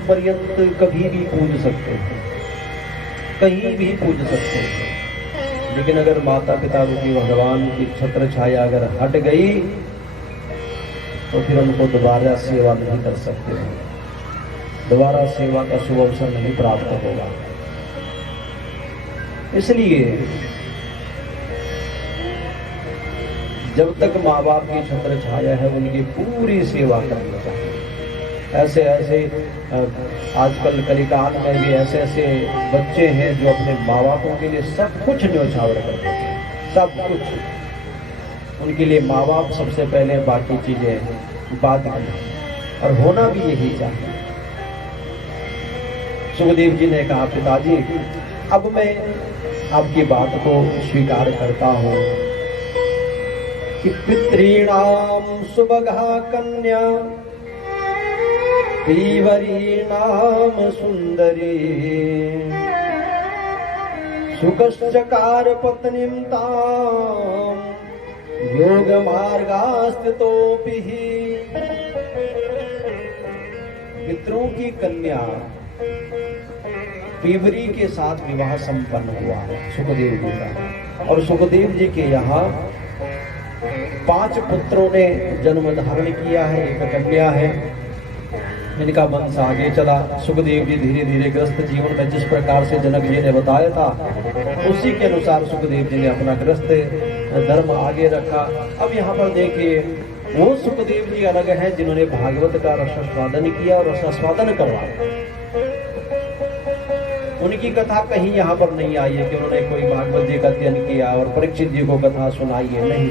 पर्यंत कभी भी पूज सकते हैं, कहीं भी पूज सकते हैं, लेकिन अगर माता पिता रूपी भगवान की छत्र छाया अगर हट गई तो फिर उनको दोबारा सेवा नहीं कर सकते हैं, दोबारा सेवा का शुभ अवसर नहीं प्राप्त होगा। इसलिए जब तक माँ बाप की छत्र छाया है उनकी पूरी सेवा करनी चाहिए। ऐसे ऐसे आजकल कलिकाल में भी ऐसे ऐसे बच्चे हैं जो अपने माँ बापों के लिए सब कुछ न्योछावर कर देते हैं, सब कुछ उनके लिए माँ बाप सबसे पहले, बाकी चीजें बाद में, और होना भी यही चाहिए। सुखदेव जी ने कहा, पिताजी अब मैं आपकी बात को स्वीकार करता हूं कि पितॄणाम सुभगा कन्या पीवरीणाम सुंदरी सुकश्चकार पत्नीं ताम योग मार्गास्थितोपि। पितरों की कन्या पीवरी के साथ विवाह संपन्न हुआ सुखदेव जी का, और सुखदेव जी के यहाँ 5 पुत्रों ने जन्म धारण किया है, एक कन्या है। इनका वंश आगे चला। सुखदेव जी धीरे धीरे गृहस्थ जीवन में जिस प्रकार से जनक जी ने बताया था उसी के अनुसार सुखदेव जी ने अपना गृहस्थ धर्म आगे रखा। अब यहाँ पर देखिए, वो सुखदेव जी अलग है जिन्होंने भागवत का रसास्वादन किया और रसास्वादन करवाया। उनकी कथा कहीं यहाँ पर नहीं आई है कि उन्होंने कोई भागवत जी का अध्ययन किया और परीक्षित जी को कथा सुनाई है, नहीं।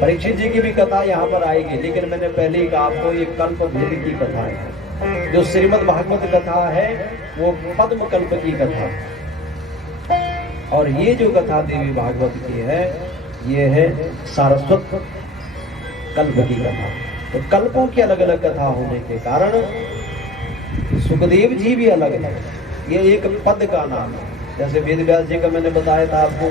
परीक्षित जी की भी कथा यहाँ पर आएगी, लेकिन मैंने पहले ही कहा आपको ये कल्प भेद की कथा है। जो श्रीमद् भागवत कथा है वो पद्म कल्प की कथा, और ये जो कथा देवी भागवत की है ये है सारस्वत कल्प की कथा। तो कल्पों की अलग अलग कथा होने के कारण सुखदेव जी भी अलग है। ये एक पद का नाम है। जैसे वेद व्यास जी का मैंने बताया था आपको,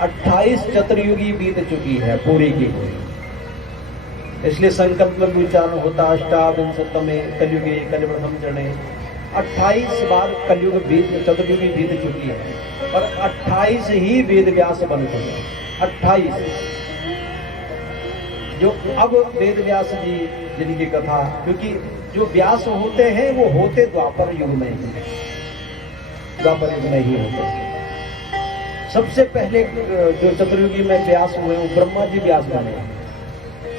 28 चतुर्युगी बीत चुकी है पूरी की पूरी, इसलिए संकल्प में उच्चारण होता अष्टाविंशतमे कलयुगे कलिवृद्धम चरणे। 28 बार कलयुग चतुर्युगी बीत चुकी है और 28 ही वेद व्यास बन चुके हैं। 28 जो अब वेद व्यास जी जिनकी कथा, क्योंकि जो व्यास होते हैं वो होते द्वापर युग में ही, द्वापर युग में ही होते हैं। सबसे पहले जो चतुर्युगी में व्यास हुए वो ब्रह्मा जी व्यास बने,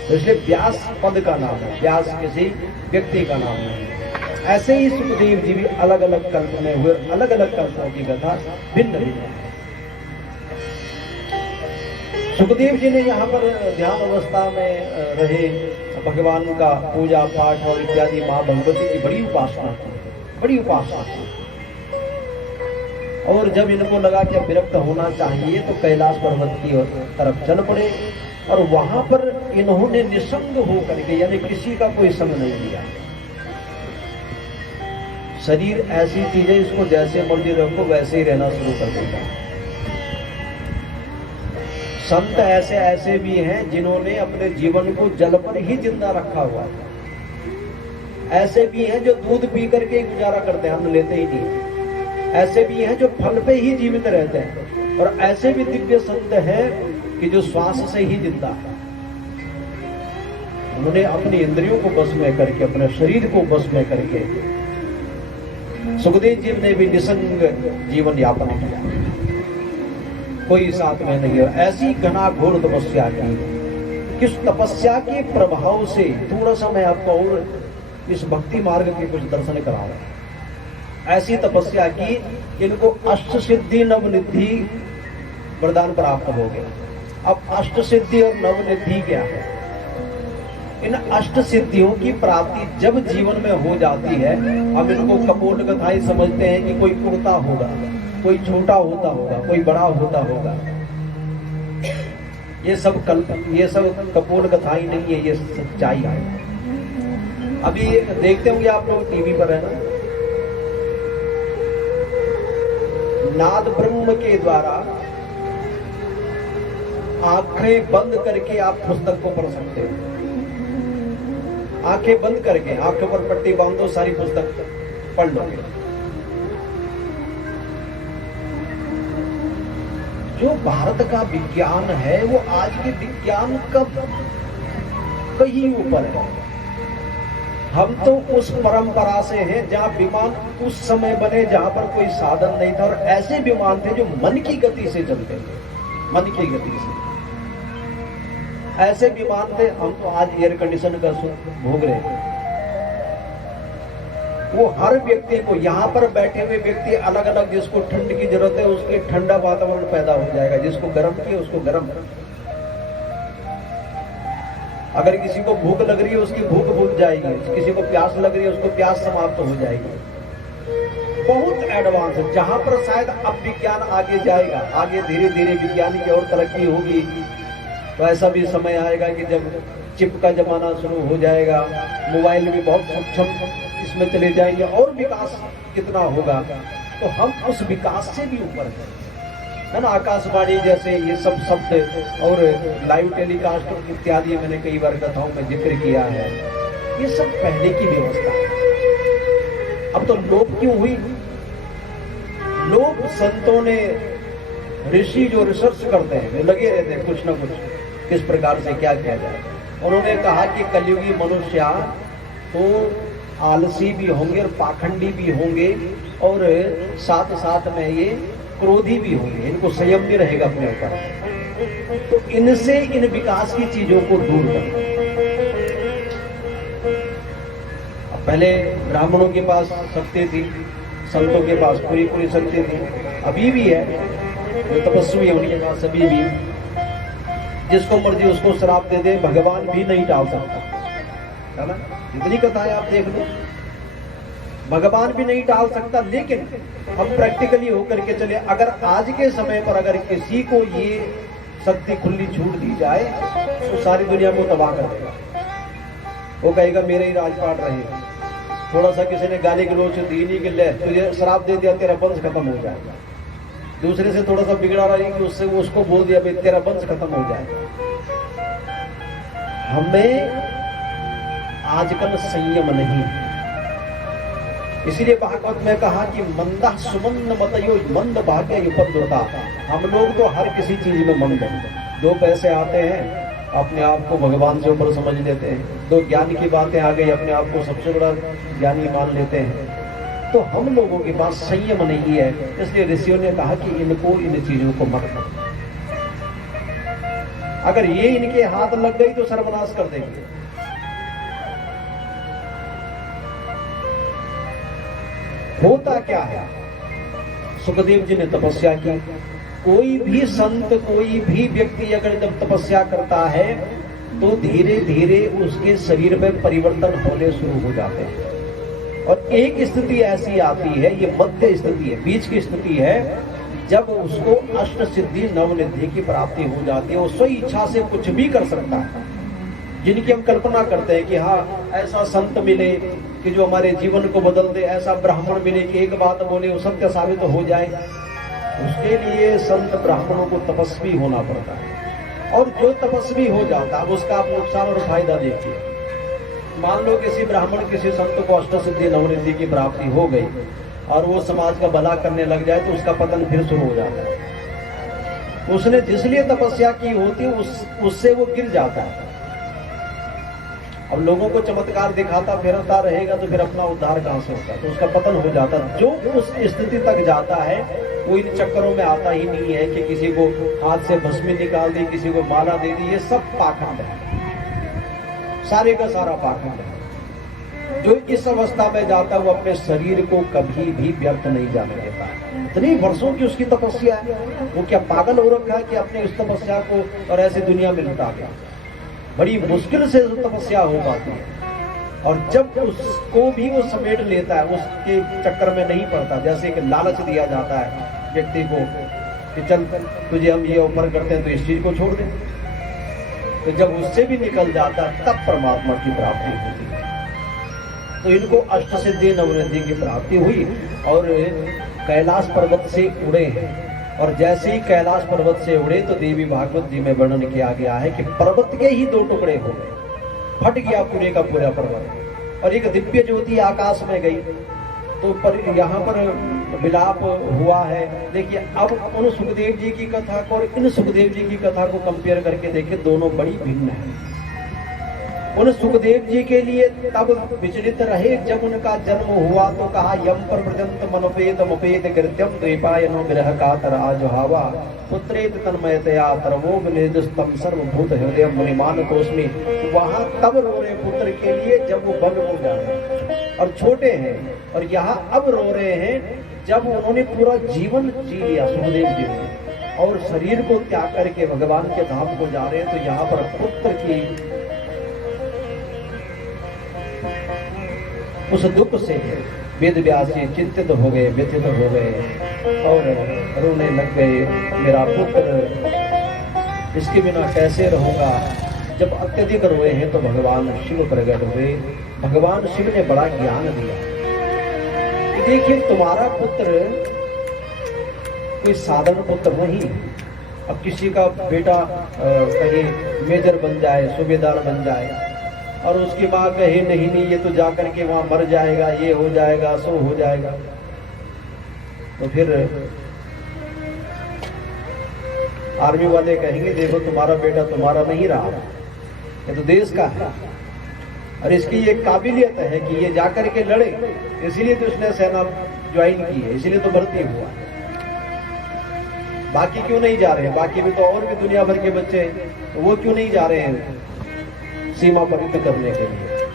तो इसलिए व्यास पद का नाम है, व्यास किसी व्यक्ति का नाम है। ऐसे ही सुखदेव जी भी अलग अलग कल्प में हुए, अलग अलग कल्पों की कथा भिन्न भिन्न है। सुखदेव जी ने यहाँ पर ध्यान अवस्था में रहे भगवान का पूजा पाठ और इत्यादि माँ भगवती की बड़ी उपासना की, बड़ी उपासना की। और जब इनको लगा कि अब विरक्त होना चाहिए तो कैलाश पर्वत की तरफ चल पड़े, और वहां पर इन्होंने निसंग होकर के, यानी किसी का कोई संग नहीं लिया। शरीर ऐसी चीज है, इसको जैसे मर्जी रखो वैसे ही रहना शुरू कर देगा। संत ऐसे ऐसे भी हैं जिन्होंने अपने जीवन को जल पर ही जिंदा रखा हुआ है। ऐसे भी हैं जो दूध पी करके गुजारा करते हैं, हम लेते ही नहीं। ऐसे भी हैं जो फल पे ही जीवित रहते हैं, और ऐसे भी दिव्य संत हैं कि जो श्वास से ही जिंदा है। उन्होंने अपनी इंद्रियों को बस में करके, अपने शरीर को बस में करके, सुखदेव जी ने भी निसंग जीवन यापन किया, कोई साथ में नहीं है। ऐसी घना घोर तपस्या की, किस तपस्या के प्रभाव से, थोड़ा सा मैं आपको और इस भक्ति मार्ग के कुछ दर्शन कराऊंगा। ऐसी तपस्या की इनको अष्ट सिद्धि नवनिधि वरदान प्राप्त हो गया। अब अष्ट सिद्धि और नवनिधि क्या है? इन अष्ट सिद्धियों की प्राप्ति जब जीवन में हो जाती है, हम इनको कपोल कथाएं समझते हैं कि कोई उड़ता होगा, कोई छोटा होता होगा, कोई बड़ा होता होगा। ये सब कपोल कथाएं नहीं है, ये सच्चाई है। अभी देखते होंगे आप लोग टीवी पर, है ना, नाद ब्रह्म के द्वारा आंखें बंद करके आप पुस्तक को पढ़ सकते हो। आंखें बंद करके आंखों पर पट्टी बांध दो, सारी पुस्तक पढ़ लोगे। जो भारत का विज्ञान है वो आज के विज्ञान का कहीं ऊपर है। हम तो उस परंपरा से हैं जहां विमान उस समय बने जहां पर कोई साधन नहीं था, और ऐसे विमान थे जो मन की गति से चलते थे, मन की गति से। ऐसे विमान थे। हम तो आज एयर कंडीशन का सुख भोग रहे हैं। वो हर व्यक्ति को, यहाँ पर बैठे हुए व्यक्ति अलग अलग, जिसको ठंड की जरूरत है उसके ठंडा वातावरण पैदा हो जाएगा, जिसको गर्म की उसको गर्म। अगर किसी को भूख लग रही है उसकी भूख बुझ जाएगी, किसी को प्यास लग रही है उसको प्यास समाप्त हो जाएगी। बहुत एडवांस है, जहां पर शायद अब विज्ञान आगे जाएगा, आगे धीरे धीरे विज्ञान की और तरक्की होगी। तो ऐसा भी समय आएगा कि जब चिप का जमाना शुरू हो जाएगा, मोबाइल भी बहुत सक्षम इसमें चले जाएंगे, और विकास कितना होगा। तो हम उस विकास से भी ऊपर है ना। आकाशवाणी जैसे ये सब शब्द और लाइव टेलीकास्ट इत्यादि मैंने कई बार कथाओं में जिक्र किया है, ये सब पहले की व्यवस्था है। अब तो लोप क्यों हुई? लोग संतों ने, ऋषि जो रिसर्च करते हैं, लगे रहते हैं कुछ ना कुछ, किस प्रकार से क्या किया जाए। उन्होंने कहा कि कलयुगी मनुष्य तो आलसी भी होंगे और पाखंडी भी होंगे, और साथ साथ में ये क्रोधी भी होंगे, इनको संयम भी रहेगा अपने ऊपर। तो इनसे इन विकास की चीजों को दूर करना। पहले ब्राह्मणों के पास शक्ति थी, संतों के पास पूरी पूरी शक्ति थी, अभी भी है। जो तपस्वी है उनके पास अभी भी, जिसको मर्जी उसको श्राप दे दे, भगवान भी नहीं टाल सकता, है ना। इतनी कथाएं आप देख लो, भगवान भी नहीं टाल सकता। लेकिन हम प्रैक्टिकली होकर के चले, अगर आज के समय पर अगर किसी को ये शक्ति खुली छूट दी जाए तो सारी दुनिया को तबाह कर देगा। वो कहेगा मेरे ही राजपाट रहे। थोड़ा सा किसी ने गाली गलौच दी नहीं कि ले तुझे शराब दे दिया, तेरा वंश खत्म हो जाएगा। दूसरे से थोड़ा सा बिगड़ा रही कि उससे उसको बोल दिया भाई तेरा वंश खत्म हो जाएगा। हमें आजकल संयम नहीं है। इसीलिए भागवत में कहा कि मंदा सुमंद मतयो मंद भाग्य युपद्रुता। हम लोग तो हर किसी चीज में मंद हैं। दो पैसे आते हैं, अपने आप को भगवान से ऊपर समझ लेते हैं। दो ज्ञान की बातें आ गई, अपने आप को सबसे बड़ा ज्ञानी मान लेते हैं। तो हम लोगों के पास संयम नहीं है। इसलिए ऋषियों ने कहा कि इनको इन चीजों को मत करो। अगर ये इनके हाथ लग गई तो सर्वनाश कर देंगे। होता क्या है, सुखदेव जी ने तपस्या की। कोई भी संत, कोई भी व्यक्ति अगर जब तपस्या करता है तो धीरे धीरे उसके शरीर में परिवर्तन होने शुरू हो जाते हैं। और एक स्थिति ऐसी आती है, ये मध्य स्थिति है, बीच की स्थिति है, जब उसको अष्ट सिद्धि नवनिधि की प्राप्ति हो जाती है। वो स्व इच्छा से कुछ भी कर सकता है। जिनकी हम कल्पना करते हैं कि हाँ ऐसा संत मिले कि जो हमारे जीवन को बदल दे, ऐसा ब्राह्मण मिले कि एक बात बोले वो सत्य साबित हो जाए, उसके लिए संत ब्राह्मणों को तपस्वी होना पड़ता है। और जो तपस्वी हो जाता है उसका आप नुकसान और फायदा देखिए। मान लो किसी ब्राह्मण किसी संत को अष्ट सिद्धि नवनिधि की प्राप्ति हो गई और वो समाज का भला करने लग जाए तो उसका पतन फिर शुरू हो जाता है। उसने जिसलिए तपस्या की होती है उससे वो गिर जाता है। अब लोगों को चमत्कार दिखाता फिरता रहेगा तो फिर अपना उद्धार कहां से होता है, तो उसका पतन हो जाता है। जो उस स्थिति तक जाता है वो इन चक्करों में आता ही नहीं है कि किसी को हाथ से भस्मी निकाल दी, किसी को माला दे दी। ये सब पाखंड है, सारे का सारा पाखंड है। जो इस अवस्था में जाता है वो अपने शरीर को कभी भी व्यर्थ नहीं जाने देता। इतनी वर्षों की उसकी तपस्या है, वो क्या पागल हो रखा है कि अपने इस तपस्या को और ऐसी दुनिया में लुटा गया। बड़ी मुश्किल से तपस्या हो पाती है। और जब उसको भी वो समेट लेता है, उसके चक्कर में नहीं पड़ता। जैसे कि लालच दिया जाता है व्यक्ति को कि चल तुझे हम ये ऑफर करते हैं तो इस चीज को छोड़ दे, तो जब उससे भी निकल जाता है तब परमात्मा की प्राप्ति होती है। तो इनको अष्ट सिद्धि नवनिधि की प्राप्ति हुई और कैलाश पर्वत से उड़े हैं। और जैसे ही कैलाश पर्वत से उड़े तो देवी भागवत जी में वर्णन किया गया है कि पर्वत के ही दो टुकड़े हो गए। फट गया पूरे का पूरा पर्वत और एक दिव्य ज्योति आकाश में गई। तो पर यहाँ पर विलाप हुआ है। देखिए अब उन सुखदेव जी की कथा को और इन सुखदेव जी की कथा को कंपेयर करके देखिए, दोनों बड़ी भिन्न है। उन सुखदेव जी के लिए तब विचलित रहे जब उनका जन्म हुआ तो कहा यम पर व्रजंत मनोपेत मपेत कृत्यम द्वीपायनो विरह कातर आजुहावा पुत्रेत तन्मयतया तरवोग निर्दुस्तम सर्वभूत हृदय मुनिमान तोस्मी। वहां तब रो रहे पुत्र के लिए जब वो बग हो जाए और छोटे हैं, और यहाँ अब रो रहे हैं जब उन्होंने पूरा जीवन जी लिया सुखदेव जी ने और शरीर को त्याग करके भगवान के धाम को जा रहे हैं। तो यहाँ पर पुत्र की उस दुख से वेद व्यास जी चिंतित हो गए, व्यथित हो गए और रोने लग गए। मेरा पुत्र इसके बिना कैसे रहूंगा। जब अत्यधिक रोए हैं तो भगवान शिव प्रकट हुए। भगवान शिव ने बड़ा ज्ञान दिया कि देखिए तुम्हारा पुत्र कोई साधारण पुत्र नहीं। अब किसी का बेटा कहीं मेजर बन जाए, सूबेदार बन जाए और उसकी माँ कहे नहीं नहीं ये तो जाकर के वहां मर जाएगा, ये हो जाएगा, सो हो जाएगा, तो फिर आर्मी वाले कहेंगे देखो तुम्हारा बेटा तुम्हारा नहीं रहा, ये तो देश का है और इसकी ये काबिलियत है कि ये जाकर के लड़े, इसीलिए तो उसने सेना ज्वाइन की है, इसीलिए तो भर्ती हुआ। बाकी क्यों नहीं जा रहे हैं? बाकी भी तो और भी दुनिया भर के बच्चे हैं, तो वो क्यों नहीं जा रहे हैं सीमा पर युद्ध करने के लिए?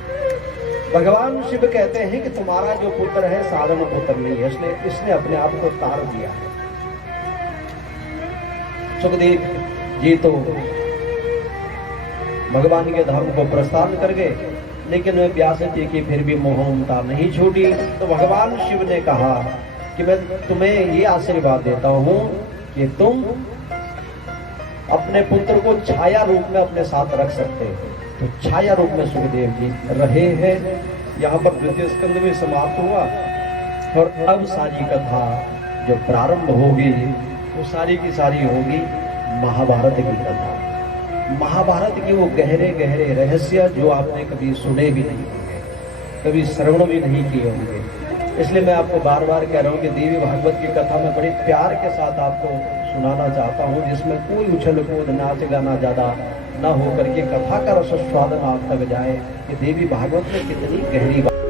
भगवान शिव कहते हैं कि तुम्हारा जो पुत्र है साधारण पुत्र नहीं है, इसने अपने आप को तार दिया है। सुखदेव जी तो भगवान के धाम को प्रस्थान कर गए, लेकिन व्यास जी की फिर भी मोहमता नहीं छूटी। तो भगवान शिव ने कहा कि मैं तुम्हें ये आशीर्वाद देता हूं कि तुम अपने पुत्र को छाया रूप में अपने साथ रख सकते हो। तो छाया रूप में सुखदेव जी रहे हैं। यहाँ पर द्वितीय स्कंद में समाप्त हुआ और अब सारी कथा जो प्रारंभ होगी वो सारी की सारी होगी महाभारत की कथा। महाभारत के वो गहरे गहरे रहस्य जो आपने कभी सुने भी नहीं होंगे, कभी श्रवण भी नहीं किए होंगे। इसलिए मैं आपको बार बार कह रहा हूँ कि देवी भागवत की कथा में बड़े प्यार के साथ आपको सुनाना चाहता हूँ, जिसमें कोई उछल कूद नाच गाना ज्यादा न हो करके कथा का रस स्वादन आप तक जाए कि देवी भागवत में कितनी गहरी बात।